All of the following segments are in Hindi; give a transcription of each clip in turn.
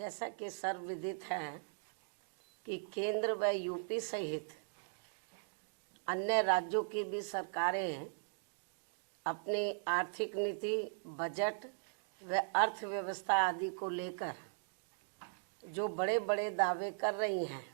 जैसा कि सर्वविदित है कि केंद्र व यूपी सहित अन्य राज्यों की भी सरकारें अपनी आर्थिक नीति, बजट व अर्थव्यवस्था आदि को लेकर जो बड़े बड़े दावे कर रही हैं,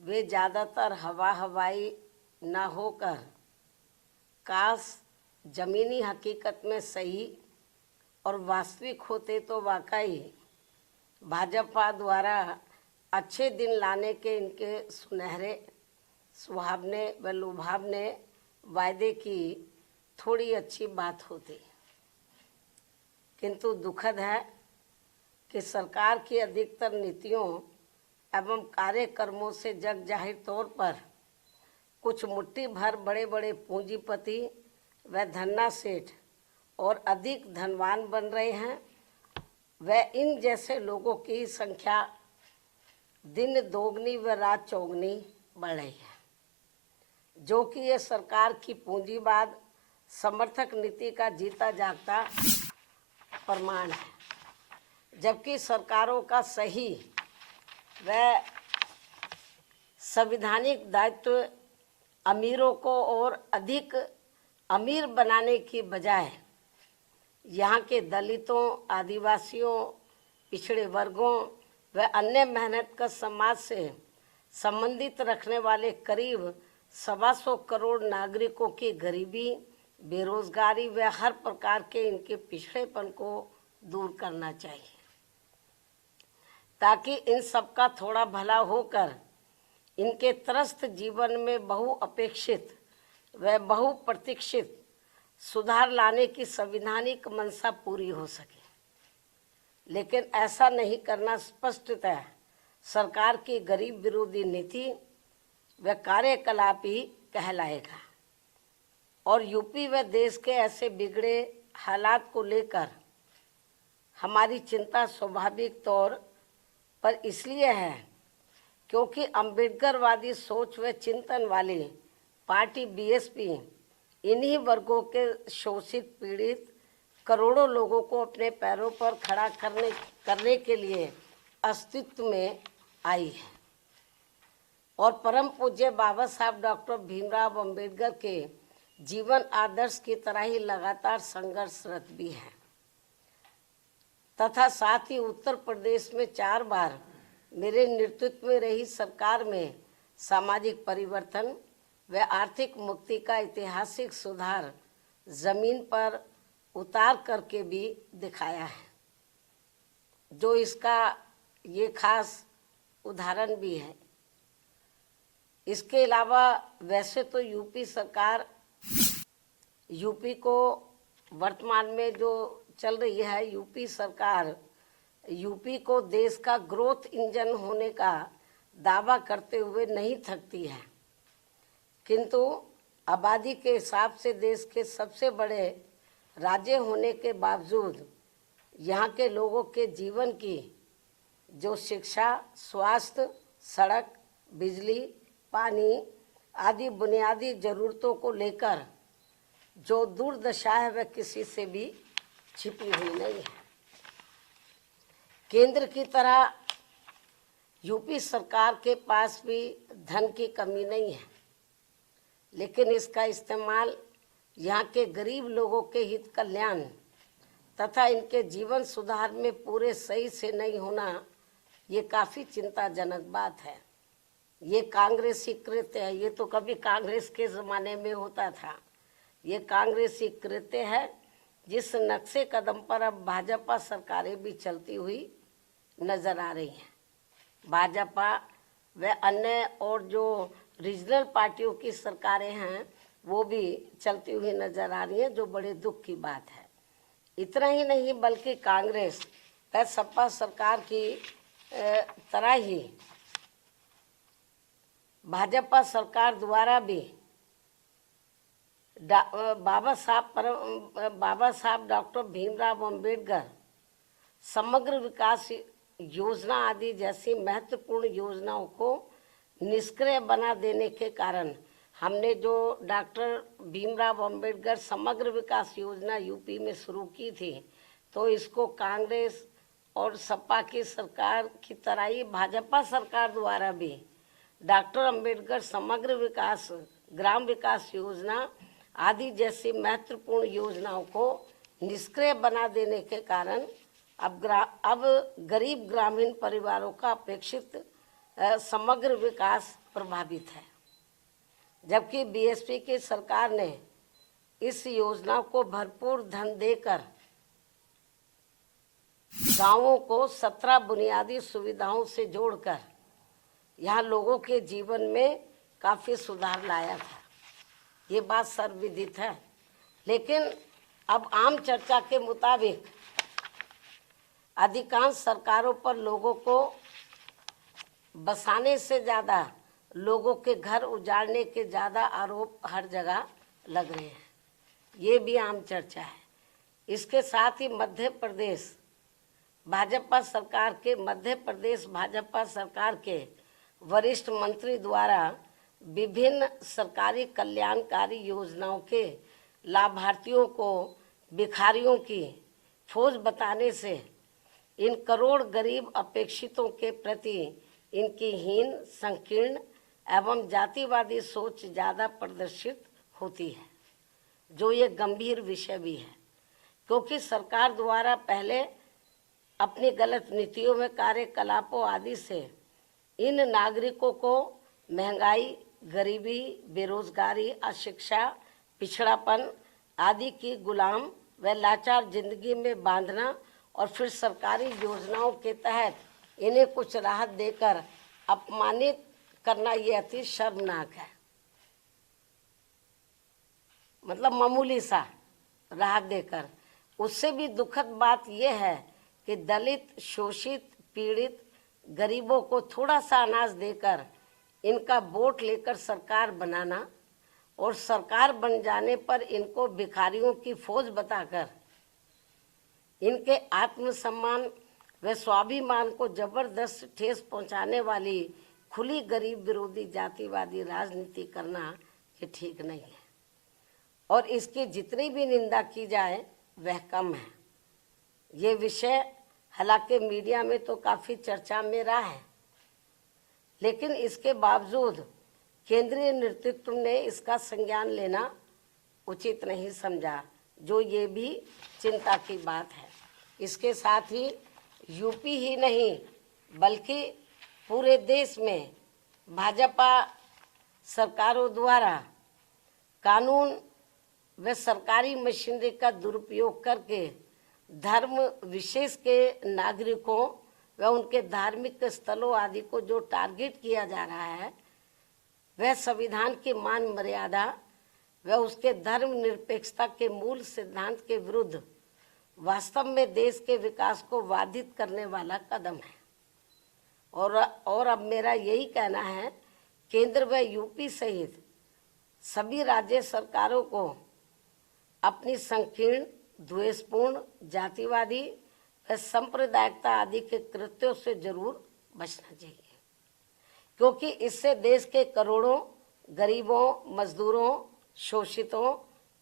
वे ज़्यादातर हवाई न होकर काश ज़मीनी हकीकत में सही और वास्तविक होते तो वाकई भाजपा द्वारा अच्छे दिन लाने के इनके सुनहरे सुहावने व लुभावने वायदे की थोड़ी अच्छी बात होती। किंतु दुखद है कि सरकार की अधिकतर नीतियों एवं कार्यक्रमों से जग जाहिर तौर पर कुछ मुट्ठी भर बड़े बड़े पूंजीपति व धन्ना सेठ और अधिक धनवान बन रहे हैं व इन जैसे लोगों की संख्या दिन दोगुनी व रात चौगुनी बढ़ रही है, जो कि ये सरकार की पूंजीवाद समर्थक नीति का जीता जागता प्रमाण है। जबकि सरकारों का सही व संवैधानिक दायित्व अमीरों को और अधिक अमीर बनाने की बजाय यहाँ के दलितों, आदिवासियों, पिछड़े वर्गों व अन्य मेहनतकश समाज से संबंधित रखने वाले करीब 125 करोड़ नागरिकों की गरीबी, बेरोजगारी व हर प्रकार के इनके पिछड़ेपन को दूर करना चाहिए, ताकि इन सबका थोड़ा भला होकर इनके त्रस्त जीवन में बहुअपेक्षित व बहुप्रतीक्षित सुधार लाने की संवैधानिक मंशा पूरी हो सके। लेकिन ऐसा नहीं करना स्पष्टतः सरकार की गरीब विरोधी नीति व कार्यकलाप ही कहलाएगा। और यूपी व देश के ऐसे बिगड़े हालात को लेकर हमारी चिंता स्वाभाविक तौर पर इसलिए है क्योंकि अम्बेडकरवादी सोच व चिंतन वाली पार्टी बीएसपी इन्हीं वर्गों के शोषित पीड़ित करोड़ों लोगों को अपने पैरों पर खड़ा करने के लिए अस्तित्व में आई है और परम पूज्य बाबा साहब डॉक्टर भीमराव अंबेडकर के जीवन आदर्श की तरह ही लगातार संघर्षरत भी है तथा साथ ही उत्तर प्रदेश में 4 बार मेरे नेतृत्व में रही सरकार में सामाजिक परिवर्तन व आर्थिक मुक्ति का ऐतिहासिक सुधार जमीन पर उतार करके भी दिखाया है, जो इसका ये खास उदाहरण भी है। इसके अलावा वैसे तो यूपी को वर्तमान में जो चल रही है यूपी सरकार, यूपी को देश का ग्रोथ इंजन होने का दावा करते हुए नहीं थकती है, किंतु आबादी के हिसाब से देश के सबसे बड़े राज्य होने के बावजूद यहाँ के लोगों के जीवन की जो शिक्षा, स्वास्थ्य, सड़क, बिजली, पानी आदि बुनियादी ज़रूरतों को लेकर जो दुर्दशा है वह किसी से भी छिपी हुई नहीं है। केंद्र की तरह यूपी सरकार के पास भी धन की कमी नहीं है, लेकिन इसका इस्तेमाल यहाँ के गरीब लोगों के हित कल्याण तथा इनके जीवन सुधार में पूरे सही से नहीं होना, ये काफ़ी चिंताजनक बात है। ये कांग्रेसी कृत्य है, ये तो कभी कांग्रेस के ज़माने में होता था। ये कांग्रेसी कृत्य है जिस नक्शे कदम पर अब भाजपा सरकारें भी चलती हुई नज़र आ रही हैं। भाजपा व अन्य और जो रीजनल पार्टियों की सरकारें हैं वो भी चलती हुई नज़र आ रही हैं, जो बड़े दुख की बात है। इतना ही नहीं बल्कि कांग्रेस व सपा सरकार की तरह ही भाजपा सरकार द्वारा भी बाबा साहब डॉक्टर भीमराव अंबेडकर समग्र विकास योजना आदि जैसी महत्वपूर्ण योजनाओं को निष्क्रिय बना देने के कारण हमने जो डॉक्टर भीमराव अंबेडकर समग्र विकास योजना यूपी में शुरू की थी, तो इसको कांग्रेस और सपा की सरकार की तरह ही भाजपा सरकार द्वारा भी डॉक्टर अंबेडकर समग्र विकास, ग्राम विकास योजना आदि जैसी महत्वपूर्ण योजनाओं को निष्क्रिय बना देने के कारण अब गरीब ग्रामीण परिवारों का अपेक्षित समग्र विकास प्रभावित है। जबकि बीएसपी की सरकार ने इस योजना को भरपूर धन देकर गांवों को 17 बुनियादी सुविधाओं से जोड़कर यहाँ लोगों के जीवन में काफ़ी सुधार लाया था, ये बात सर्वविदित है। लेकिन अब आम चर्चा के मुताबिक अधिकांश सरकारों पर लोगों को बसाने से ज़्यादा लोगों के घर उजाड़ने के ज़्यादा आरोप हर जगह लग रहे हैं, ये भी आम चर्चा है। इसके साथ ही मध्य प्रदेश भाजपा सरकार के वरिष्ठ मंत्री द्वारा विभिन्न सरकारी कल्याणकारी योजनाओं के लाभार्थियों को भिखारियों की फौज बताने से इन करोड़ गरीब अपेक्षितों के प्रति इनकी हीन, संकीर्ण एवं जातिवादी सोच ज़्यादा प्रदर्शित होती है, जो ये गंभीर विषय भी है। क्योंकि सरकार द्वारा पहले अपनी गलत नीतियों में कार्यकलापों आदि से इन नागरिकों को महंगाई, गरीबी, बेरोजगारी, अशिक्षा, पिछड़ापन आदि की गुलाम व लाचार जिंदगी में बांधना और फिर सरकारी योजनाओं के तहत इन्हें कुछ राहत देकर अपमानित करना ये अति शर्मनाक है। मतलब मामूली सा राहत देकर। उससे भी दुखद बात यह है कि दलित, शोषित, पीड़ित गरीबों को थोड़ा सा अनाज देकर इनका वोट लेकर सरकार बनाना और सरकार बन जाने पर इनको भिखारियों की फौज बताकर इनके आत्मसम्मान व स्वाभिमान को जबरदस्त ठेस पहुंचाने वाली खुली गरीब विरोधी जातिवादी राजनीति करना ये ठीक नहीं है। और इसकी जितनी भी निंदा की जाए वह कम है। ये विषय हालांकि मीडिया में तो काफ़ी चर्चा में रहा है, लेकिन इसके बावजूद केंद्रीय नेतृत्व ने इसका संज्ञान लेना उचित नहीं समझा, जो ये भी चिंता की बात है। इसके साथ ही यूपी ही नहीं बल्कि पूरे देश में भाजपा सरकारों द्वारा कानून व सरकारी मशीनरी का दुरुपयोग करके धर्म विशेष के नागरिकों व उनके धार्मिक स्थलों आदि को जो टारगेट किया जा रहा है, वह संविधान की मान मर्यादा व उसके धर्मनिरपेक्षता के मूल सिद्धांत के विरुद्ध वास्तव में देश के विकास को बाधित करने वाला कदम है। और अब मेरा यही कहना है, केंद्र व यूपी सहित सभी राज्य सरकारों को अपनी संकीर्ण, द्वेषपूर्ण, जातिवादी व सांप्रदायिकता आदि के कृत्यों से जरूर बचना चाहिए, क्योंकि इससे देश के करोड़ों गरीबों, मजदूरों, शोषितों,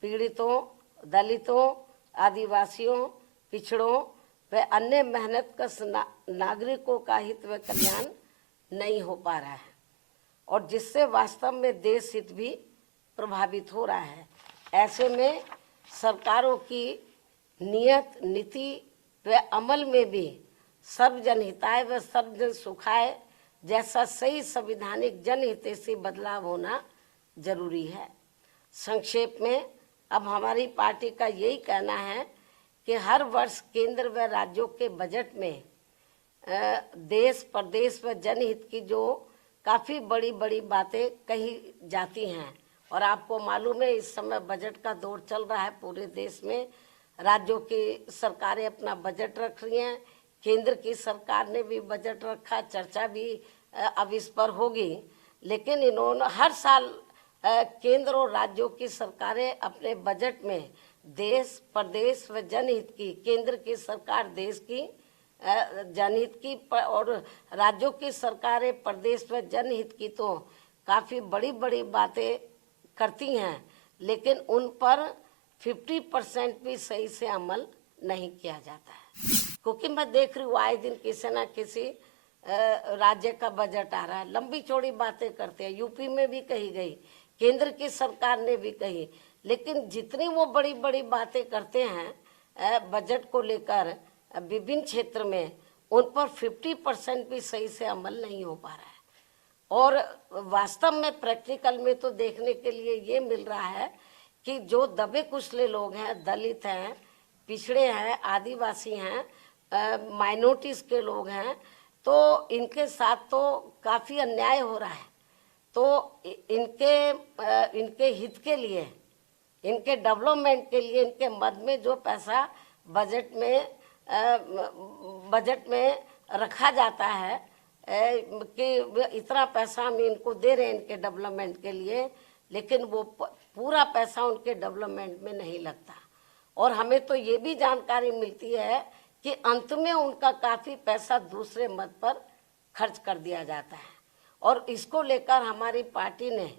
पीड़ितों, दलितों, आदिवासियों, पिछड़ों व अन्य मेहनतकश नागरिकों का हित व कल्याण नहीं हो पा रहा है, और जिससे वास्तव में देश हित भी प्रभावित हो रहा है। ऐसे में सरकारों की नियत, नीति व अमल में भी सर्वजन हिताय व सर्वजन सुखाय जैसा सही संवैधानिक जनहितैषी बदलाव होना जरूरी है। संक्षेप में अब हमारी पार्टी का यही कहना है कि हर वर्ष केंद्र व राज्यों के बजट में देश, प्रदेश व जनहित की जो काफ़ी बड़ी बड़ी बातें कही जाती हैं, और आपको मालूम है इस समय बजट का दौर चल रहा है पूरे देश में। राज्यों की सरकारें अपना बजट रख रही हैं, केंद्र की सरकार ने भी बजट रखा, चर्चा भी अब इस पर होगी। लेकिन इन्होंने हर साल केंद्र और राज्यों की सरकारें अपने बजट में देश, प्रदेश व जनहित की, केंद्र की सरकार देश की जनहित की और राज्यों की सरकारें प्रदेश व जनहित की तो काफ़ी बड़ी बड़ी बातें करती हैं, लेकिन उन पर 50% भी सही से अमल नहीं किया जाता है। क्योंकि मैं देख रही हूँ आए दिन किसी ना किसी राज्य का बजट आ रहा है, लंबी चौड़ी बातें करते हैं। यूपी में भी कही गई, केंद्र की सरकार ने भी कही, लेकिन जितनी वो बड़ी बड़ी बातें करते हैं बजट को लेकर विभिन्न क्षेत्र में, उन पर 50% भी सही से अमल नहीं हो पा रहा है। और वास्तव में प्रैक्टिकल में तो देखने के लिए ये मिल रहा है कि जो दबे कुचले लोग हैं, दलित हैं, पिछड़े हैं, आदिवासी हैं, माइनॉरिटीज़ के लोग हैं, तो इनके साथ तो काफ़ी अन्याय हो रहा है। तो इनके हित के लिए, इनके डेवलपमेंट के लिए, इनके मद में जो पैसा बजट में रखा जाता है कि इतना पैसा हम इनको दे रहे हैं इनके डेवलपमेंट के लिए, लेकिन वो पूरा पैसा उनके डेवलपमेंट में नहीं लगता। और हमें तो ये भी जानकारी मिलती है कि अंत में उनका काफ़ी पैसा दूसरे मद पर खर्च कर दिया जाता है। और इसको लेकर हमारी पार्टी ने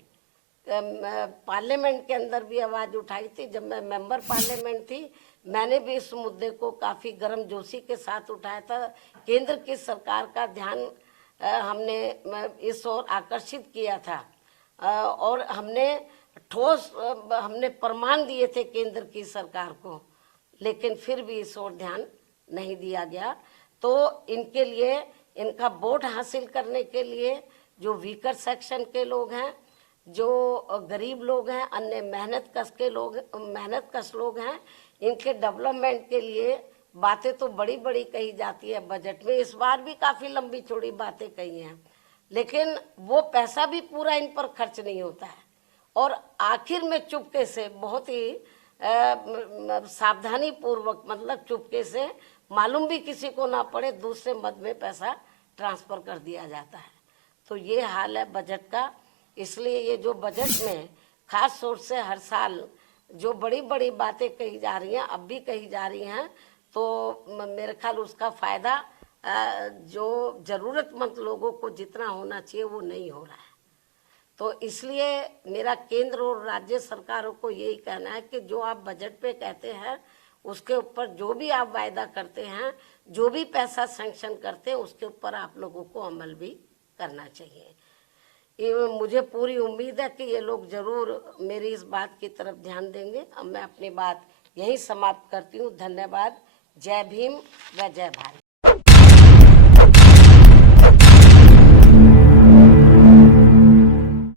पार्लियामेंट के अंदर भी आवाज़ उठाई थी। जब मैं मेंबर पार्लियामेंट थी, मैंने भी इस मुद्दे को काफ़ी गर्मजोशी के साथ उठाया था। केंद्र की सरकार का ध्यान हमने इस ओर आकर्षित किया था और हमने ठोस प्रमाण दिए थे केंद्र की सरकार को, लेकिन फिर भी इस ओर ध्यान नहीं दिया गया। तो इनके लिए, इनका वोट हासिल करने के लिए जो वीकर सेक्शन के लोग हैं, जो गरीब लोग हैं, अन्य मेहनत कश लोग हैं, इनके डेवलपमेंट के लिए बातें तो बड़ी बड़ी कही जाती है बजट में। इस बार भी काफ़ी लंबी चौड़ी बातें कही हैं, लेकिन वो पैसा भी पूरा इन पर खर्च नहीं होता है। और आखिर में चुपके से, बहुत ही सावधानी पूर्वक, मतलब चुपके से, मालूम भी किसी को ना पड़े, दूसरे मद में पैसा ट्रांसफ़र कर दिया जाता है। तो ये हाल है बजट का। इसलिए ये जो बजट में खास तौर से हर साल जो बड़ी बड़ी बातें कही जा रही हैं, अब भी कही जा रही हैं, तो मेरे ख्याल उसका फ़ायदा जो ज़रूरतमंद लोगों को जितना होना चाहिए वो नहीं हो रहा है। तो इसलिए मेरा केंद्र और राज्य सरकारों को यही कहना है कि जो आप बजट पे कहते हैं, उसके ऊपर जो भी आप वायदा करते हैं, जो भी पैसा सैंक्शन करते हैं, उसके ऊपर आप लोगों को अमल भी करना चाहिए। ये मुझे पूरी उम्मीद है कि ये लोग ज़रूर मेरी इस बात की तरफ ध्यान देंगे। अब मैं अपनी बात यहीं समाप्त करती हूँ। धन्यवाद। जय भीम व जय भारत।